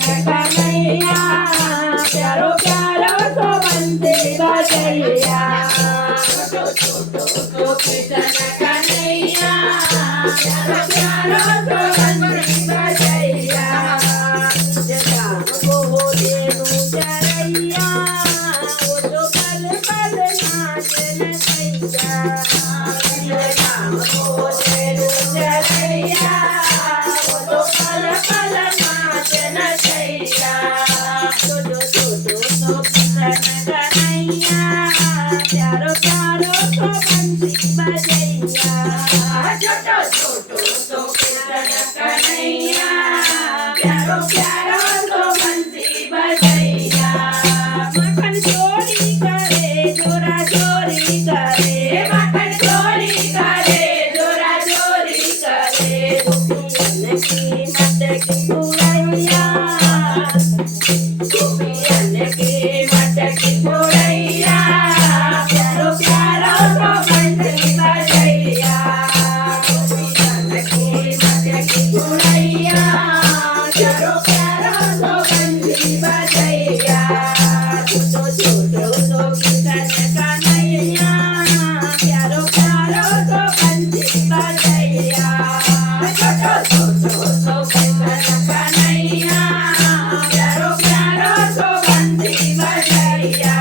कन्हैया प्यारो प्यारो सो बंसी बजैया छोटो छोटो सो कृष्ण कन्हैया प्यारो प्यारो सो बंसी बजैया जगाम को देनु चरैया वो तो पल पल नाच नचैया जगाम को देनु चरैया वो तो पल पल नाच नचैया छोटो छोटो सो कृष्ण कन्हैया प्यारो प्यारो सो बंसी बजैया छोटो छोटो सो कृष्ण कन्हैया प्यारो प्यारो सो बंसी बजैया मखन चोरी करे जोरा चोरी करे मखन चोरी करे जोरा चोरी करे गोपियन की मत की पुरैया गोपियन की मत की पुरैया प्यारो प्यारो सो बंसी बजैया गोपियन की मत की पुरैया प्यारो प्यारो सो बंसी बजैया छोटो छोटो सो कृष्ण कन्हैया प्यारो प्यारो सो बंसी बजैया छोटो छोटो सो कृष्ण कन्हैया प्यारो प्यारो सो बंसी बजैया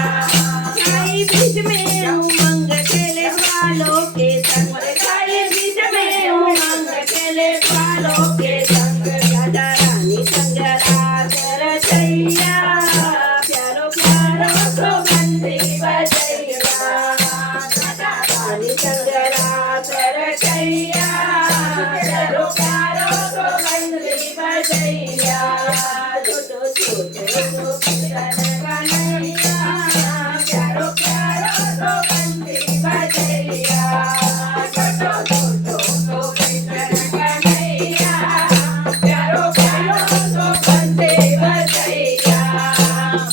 गाय बीच में उमंग खेले वालों के संग गाय बीच में उमंग खेले वालों के संग राधा रानी संग रात रचैया प्यारो प्यारो सो बंसी बजैया राधा रानी संग रात रचैया प्यारो प्यारो सो बंसी बजैया छोटो छोटो सो कृष्ण कन्हैया प्यारो प्यारो सो बंसी बजैया छोटो छोटो सो कृष्ण कन्हैया प्यारो प्यारो सो बंसी बजैया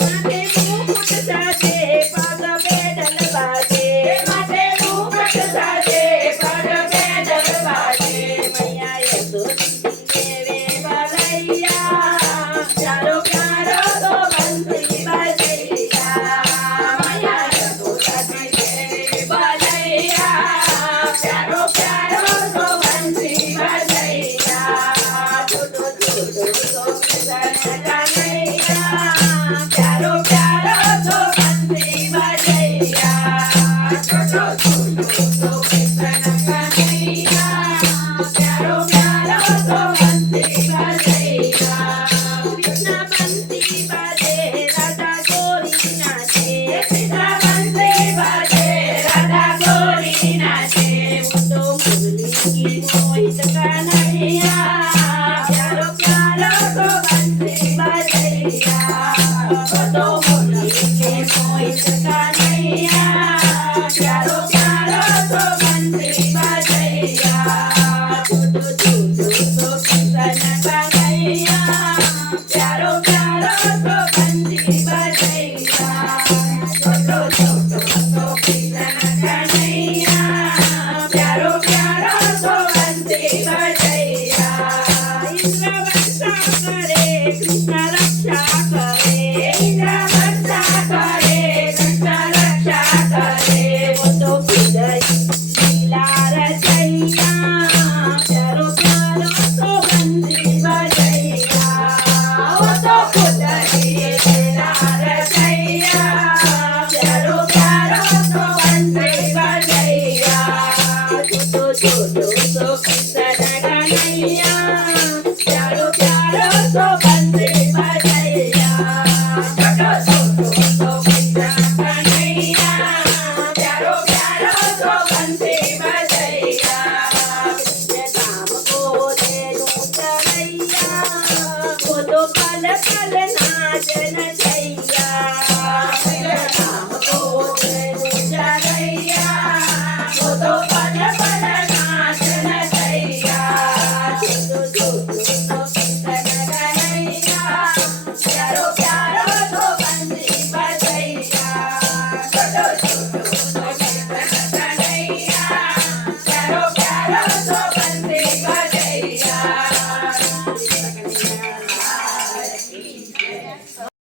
माथे मुकुट साजे पग बेडल बाजे माथे मुकुट साजे पग बेडल बाजे मैया यशोदा देवे बलैया प्यारो प्यारो सो बंसी बजैया मैया यशोदा देवे बलैया प्यारो प्यारो सो बंसी बजैया छोटो छोटो सो कृष्ण कन्हैया प्यारो प्यारो सो बंसी बजैया छोटो छोटो सो कृष्ण कन्हैया प्यारो प्यारो सो बंसी बजैया कृष्ण बंसी बजे राधा गोरी नाचे कृष्ण बंसी बजे राधा गोरी नाचे मुंडो मुरली की मोहित कन्हैया प्यारो प्यारो सो बंसी बजैया मुंडो मुरली की मोहित कन्हैया प्यारो प्यारो सो बंसी बजैया छोटो छोटो सो कृष्ण कन्हैया प्यारो प्यारो सो बंसी बजैया छोटो छोटो सो कृष्ण